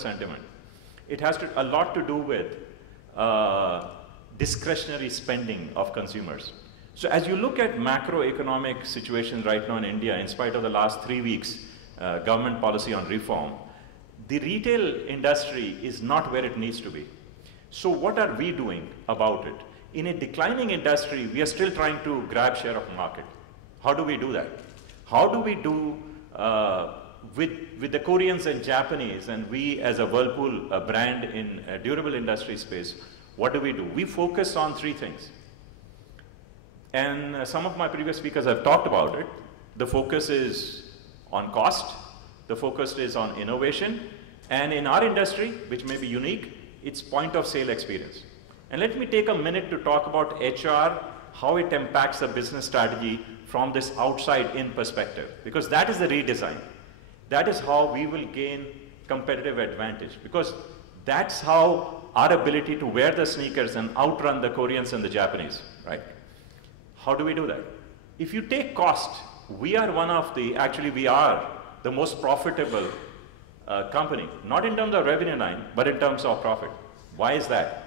sentiment. It has a lot to do with discretionary spending of consumers. So as you look at macroeconomic situation right now in India, in spite of the last 3 weeks government policy on reform, the retail industry is not where it needs to be. So what are we doing about it? In a declining industry, we are still trying to grab share of market. How do we do that? How do we do with the Koreans and Japanese, and we as a Whirlpool, a brand in a durable industry space, what do? We focus on 3 things. And some of my previous speakers have talked about it. The focus is on cost, the focus is on innovation, and in our industry, which may be unique, it's point of sale experience. And let me take a minute to talk about HR, how it impacts the business strategy from this outside-in perspective, because that is the redesign. That is how we will gain competitive advantage, because that's how our ability to wear the sneakers and outrun the Koreans and the Japanese, right? How do we do that? If you take cost, we are we are the most profitable company, not in terms of revenue line, but in terms of profit. Why is that?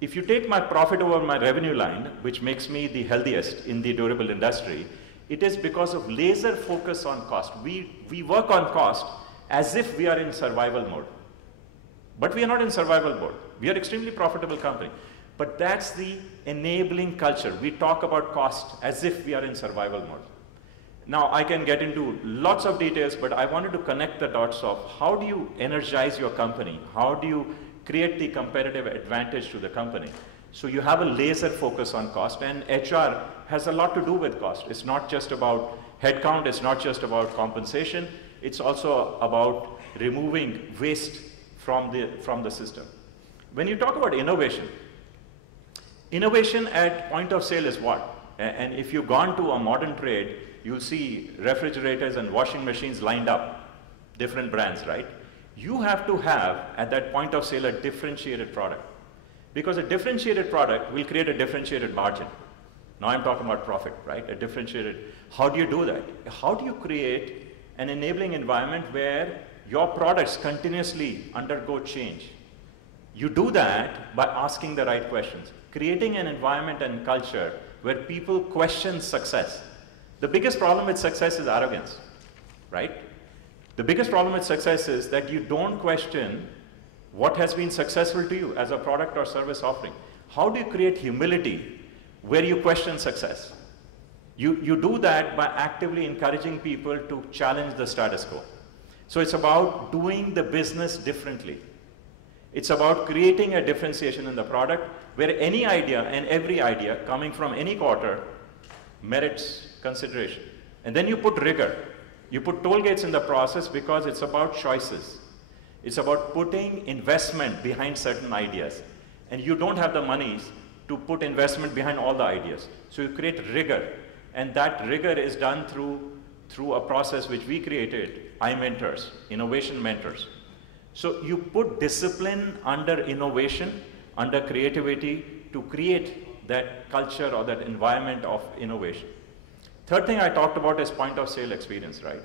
If you take my profit over my revenue line, which makes me the healthiest in the durable industry, it is because of laser focus on cost. We work on cost as if we are in survival mode. But we are not in survival mode. We are extremely profitable company. But that's the enabling culture. We talk about cost as if we are in survival mode. Now, I can get into lots of details, but I wanted to connect the dots of how do you energize your company? How do you create the competitive advantage to the company? So you have a laser focus on cost, and HR has a lot to do with cost. It's not just about headcount, it's not just about compensation, it's also about removing waste from the system. When you talk about innovation, innovation at point of sale is what? And if you've gone to a modern trade, you'll see refrigerators and washing machines lined up, different brands, right? You have to have, at that point of sale, a differentiated product. Because a differentiated product will create a differentiated margin. Now I'm talking about profit, right? A differentiated, how do you do that? How do you create an enabling environment where your products continuously undergo change? You do that by asking the right questions, creating an environment and culture where people question success. The biggest problem with success is arrogance, right? The biggest problem with success is that you don't question what has been successful to you as a product or service offering. How do you create humility where you question success? You do that by actively encouraging people to challenge the status quo. So it's about doing the business differently. It's about creating a differentiation in the product where any idea and every idea coming from any quarter merits consideration. And then you put rigor. You put toll gates in the process because it's about choices. It's about putting investment behind certain ideas. And you don't have the monies to put investment behind all the ideas. So you create rigor. And that rigor is done through a process which we created, iMentors, innovation mentors. So you put discipline under innovation, under creativity to create that culture or that environment of innovation. Third thing I talked about is point of sale experience, right?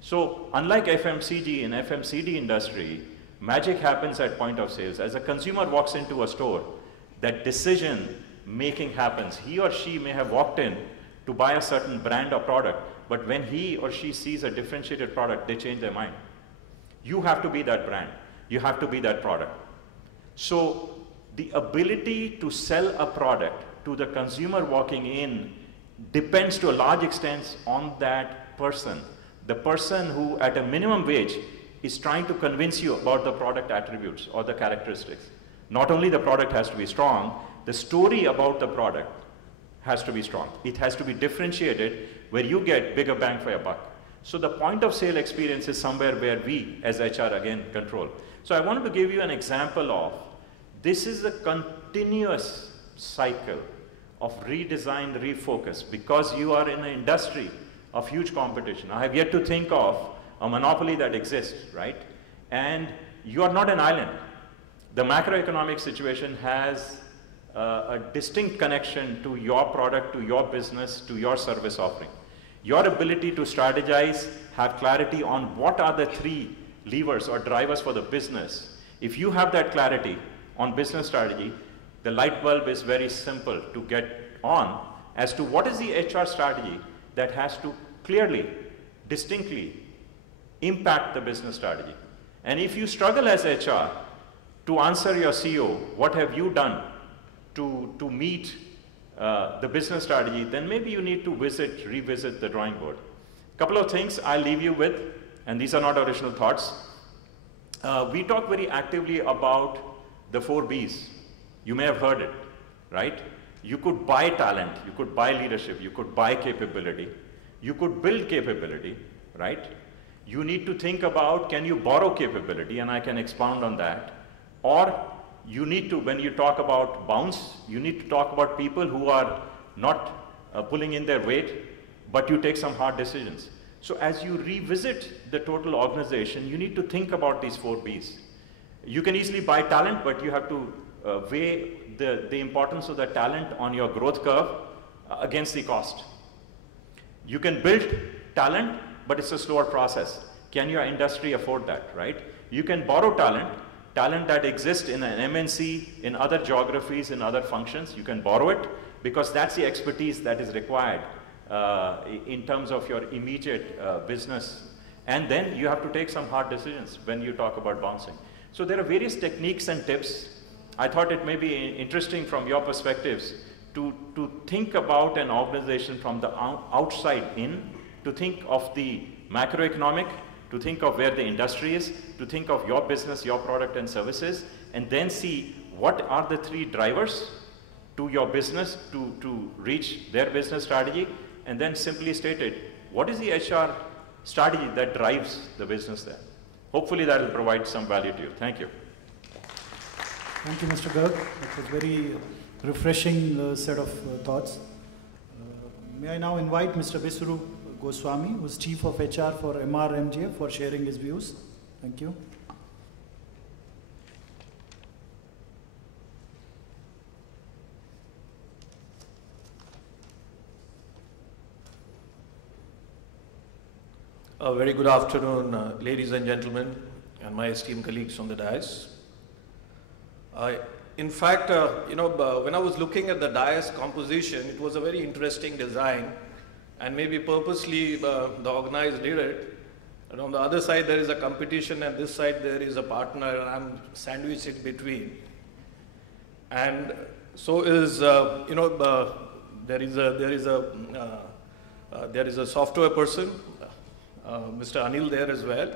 So unlike FMCG, in FMCD industry, magic happens at point of sales. As a consumer walks into a store, that decision making happens. He or she may have walked in to buy a certain brand or product, but when he or she sees a differentiated product, they change their mind. You have to be that brand. You have to be that product. So the ability to sell a product to the consumer walking in depends to a large extent on that person. The person who at a minimum wage is trying to convince you about the product attributes or the characteristics. Not only the product has to be strong, the story about the product has to be strong. It has to be differentiated where you get bigger bang for your buck. So the point of sale experience is somewhere where we as HR again control. So I wanted to give you an example of this is a continuous cycle of redesign, refocus, because you are in an industry of huge competition. I have yet to think of a monopoly that exists, right? And you are not an island. The macroeconomic situation has a distinct connection to your product, to your business, to your service offering. Your ability to strategize, have clarity on what are the 3 levers or drivers for the business, if you have that clarity on business strategy, the light bulb is very simple to get on as to what is the HR strategy that has to clearly, distinctly impact the business strategy. And if you struggle as HR to answer your CEO, what have you done to meet the business strategy, then maybe you need to revisit the drawing board. A couple of things I'll leave you with, and these are not original thoughts. We talk very actively about the 4 Bs. You may have heard it, right? You could buy talent, you could buy leadership, you could buy capability, you could build capability, right? You need to think about, can you borrow capability, and I can expound on that. Or you need to, when you talk about bounce, you need to talk about people who are not pulling in their weight, but you take some hard decisions. So as you revisit the total organization, you need to think about these 4 Bs. You can easily buy talent, but you have to weigh the importance of the talent on your growth curve against the cost. You can build talent, but it's a slower process. Can your industry afford that, right? You can borrow talent that exists in an MNC, in other geographies, in other functions. You can borrow it because that's the expertise that is required in terms of your immediate business. And then you have to take some hard decisions when you talk about bouncing. So there are various techniques and tips. I thought it may be interesting from your perspectives to think about an organization from the outside in, to think of the macroeconomic, to think of where the industry is, to think of your business, your product and services, and then see what are the 3 drivers to your business to reach their business strategy, and then simply state it, what is the HR strategy that drives the business there? Hopefully that will provide some value to you. Thank you. Thank you, Mr. Garg. It was very refreshing set of thoughts. May I now invite Mr. Visuru Goswami, who is Chief of HR for MRMJ, for sharing his views. Thank you. A very good afternoon, ladies and gentlemen, and my esteemed colleagues on the dais. In fact, when I was looking at the dais composition, it was a very interesting design, and maybe purposely the organizer did it. And on the other side, there is a competition, and this side there is a partner, and I'm sandwiched in between. And so is, there is a software person, Mr. Anil there as well.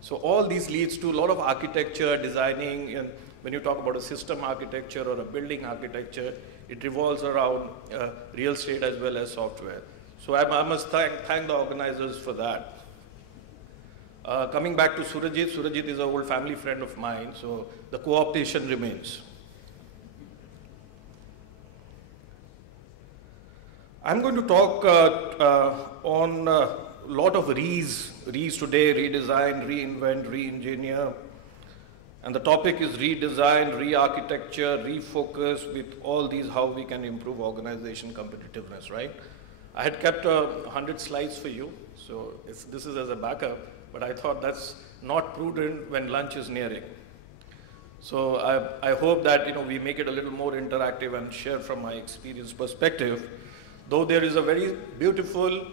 So all these leads to a lot of architecture, designing, and when you talk about a system architecture or a building architecture, it revolves around real estate as well as software. So I must thank the organizers for that. Coming back to Surajit, Surajit is an old family friend of mine, so the co-optation remains. I'm going to talk on a lot of Re's today: redesign, reinvent, re-engineer. And the topic is redesign, re-architecture, refocus. With all these, how we can improve organization competitiveness, right? I had kept 100 slides for you, so this is as a backup, but I thought that's not prudent when lunch is nearing. So I hope that we make it a little more interactive and share from my experience perspective. Though there is a very beautiful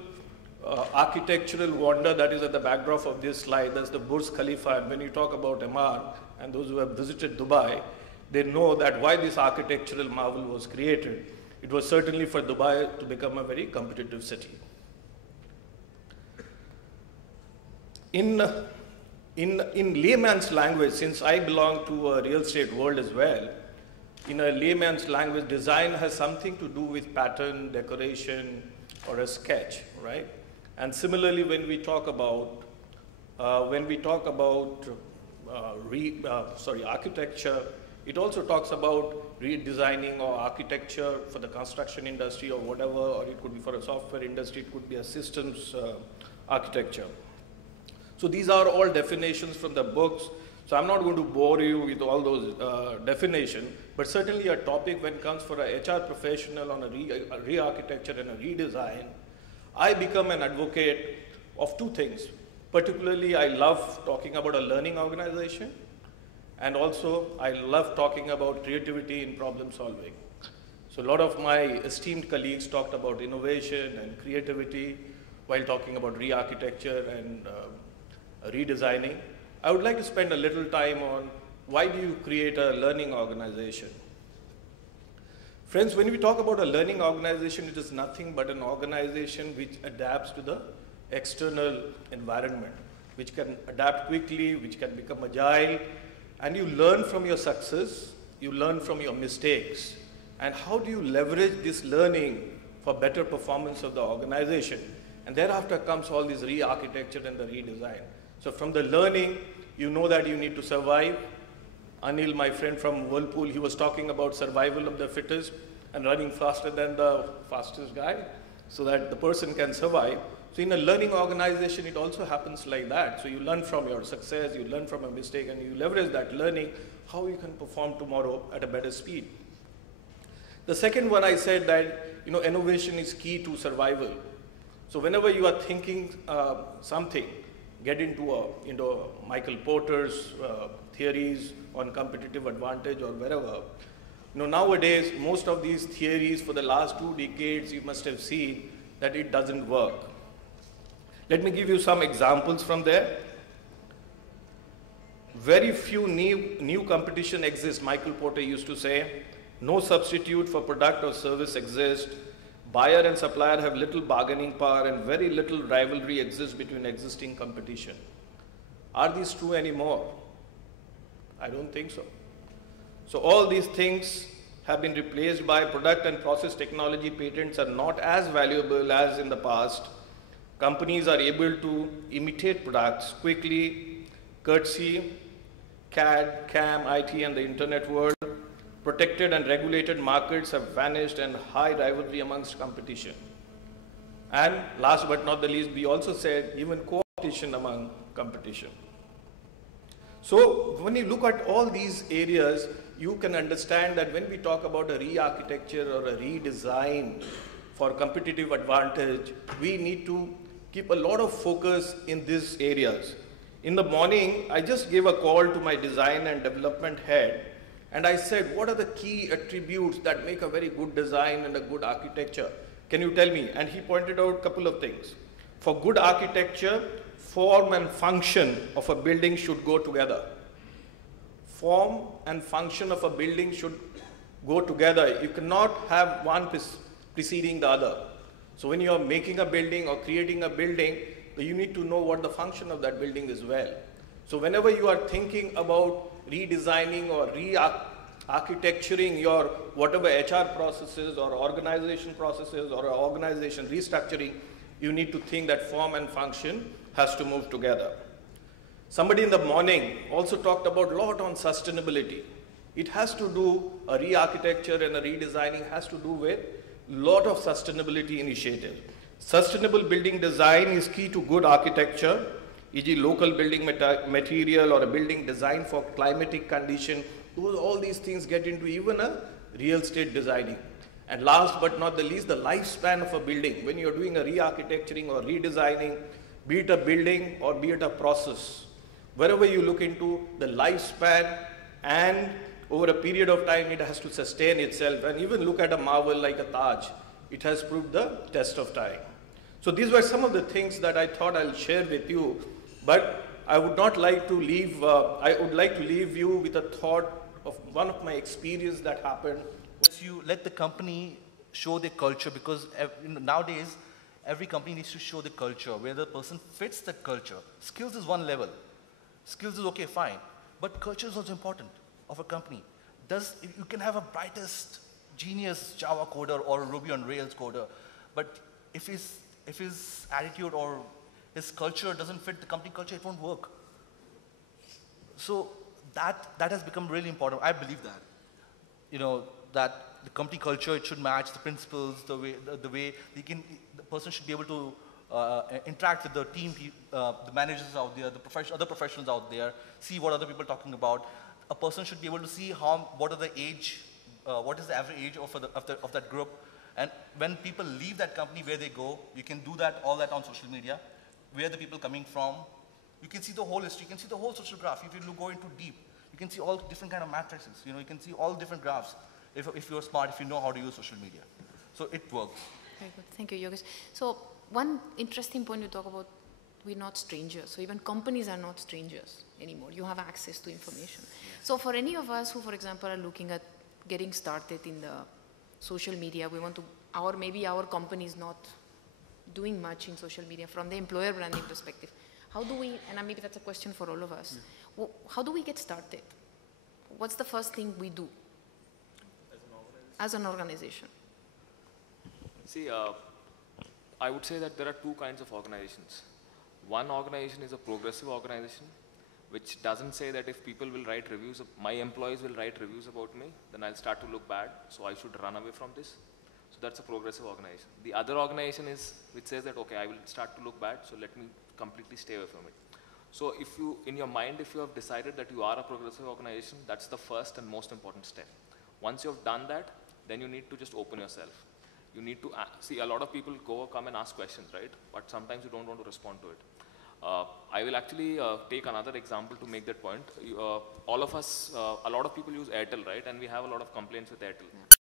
architectural wonder that is at the backdrop of this slide, that's the Burj Khalifa. And when you talk about Emaar, and those who have visited Dubai, they know that why this architectural marvel was created. It was certainly for Dubai to become a very competitive city. In layman's language, since I belong to a real estate world as well, in a layman's language, design has something to do with pattern, decoration, or a sketch, right? And similarly, when we talk about architecture, it also talks about redesigning or architecture for the construction industry or whatever, or it could be for a software industry, it could be a systems architecture. So these are all definitions from the books. So I'm not going to bore you with all those definitions, but certainly a topic when it comes for a HR professional on a re-architecture and a redesign, I become an advocate of 2 things. Particularly, I love talking about a learning organization, and also I love talking about creativity in problem solving. So a lot of my esteemed colleagues talked about innovation and creativity while talking about re-architecture and redesigning. I would like to spend a little time on why do you create a learning organization? Friends, when we talk about a learning organization, it is nothing but an organization which adapts to the external environment, which can adapt quickly, which can become agile, and you learn from your success, you learn from your mistakes, and how do you leverage this learning for better performance of the organization? And thereafter comes all this re-architecture and the redesign. So from the learning, you know that you need to survive. Anil, my friend from Whirlpool, he was talking about survival of the fittest and running faster than the fastest guy so that the person can survive. So in a learning organization, it also happens like that. So you learn from your success, you learn from a mistake, and you leverage that learning, how you can perform tomorrow at a better speed. The second one, I said that innovation is key to survival. So whenever you are thinking something, get into Michael Porter's theories on competitive advantage or wherever. Nowadays, most of these theories for the last 2 decades, you must have seen that it doesn't work. Let me give you some examples from there. Very few new competition exists, Michael Porter used to say. No substitute for product or service exists. Buyer and supplier have little bargaining power and very little rivalry exists between existing competition. Are these true anymore? I don't think so. So all these things have been replaced by product and process technology. Patents are not as valuable as in the past. Companies are able to imitate products quickly, courtesy, CAD, CAM, IT, and the internet world. Protected and regulated markets have vanished and high rivalry amongst competition. And last but not the least, we also said even co-opetition among competition. So when you look at all these areas, you can understand that when we talk about a re-architecture or a redesign for competitive advantage, we need to keep a lot of focus in these areas. In the morning, I just gave a call to my design and development head, and I said, what are the key attributes that make a very good design and a good architecture? Can you tell me? And he pointed out a couple of things. For good architecture, form and function of a building should go together. Form and function of a building should go together. You cannot have one preceding the other. So when you are making a building or creating a building, you need to know what the function of that building is well. So whenever you are thinking about redesigning or re-architecturing your whatever HR processes or organization processes or organization restructuring, you need to think that form and function has to move together. Somebody in the morning also talked about a lot on sustainability. It has to do, a re-architecture and a redesigning has to do with a lot of sustainability initiatives. Sustainable building design is key to good architecture, e.g. local building material or a building design for climatic condition. All these things get into even a real estate designing. And last but not the least, the lifespan of a building. When you're doing a re-architecturing or redesigning, be it a building or be it a process, wherever you look into the lifespan and over a period of time, it has to sustain itself. And even look at a marvel like a Taj, it has proved the test of time. So these were some of the things that I thought I'll share with you, but I would not like to leave, I would like to leave you with a thought of one of my experience that happened. You let the company show their culture, because nowadays, every company needs to show the culture, where the person fits that culture. Skills is one level. Skills is okay, fine. But culture is also important of a company. You can have a brightest genius Java coder or Ruby on Rails coder, but if his attitude or his culture doesn't fit the company culture, it won't work. So that has become really important. I believe that. That the company culture, it should match the principles, the way the person should be able to interact with the team, the managers out there, other professionals out there, see what other people are talking about. A person should be able to see what is the average age of that group. And when people leave that company, where they go, you can do all that on social media. Where are the people coming from? You can see the whole history, you can see the whole social graph. If you go into deep, you can see all different kind of matrices. You know, you can see all different graphs if you're smart, if you know how to use social media. So it works. Very good. Thank you, Yogesh. So one interesting point you talk about, we're not strangers. So even companies are not strangers anymore. You have access to information. Yes. So for any of us who, for example, are looking at getting started in the social media, we want to, maybe our company is not doing much in social media from the employer branding perspective. How do we, and maybe that's a question for all of us, how do we get started? What's the first thing we do as an organization? See, I would say that there are two kinds of organizations. One organization is a progressive organization, which doesn't say that if people will write reviews, my employees will write reviews about me, then I'll start to look bad, so I should run away from this. So that's a progressive organization. The other organization is, which says that, okay, I will start to look bad, so let me completely stay away from it. So if you, in your mind, if you have decided that you are a progressive organization, that's the first and most important step. Once you have done that, then you need to just open yourself. You need to, see, a lot of people come and ask questions, right? But sometimes you don't want to respond to it. I will actually take another example to make that point. All of us, a lot of people use Airtel, right? And we have a lot of complaints with Airtel.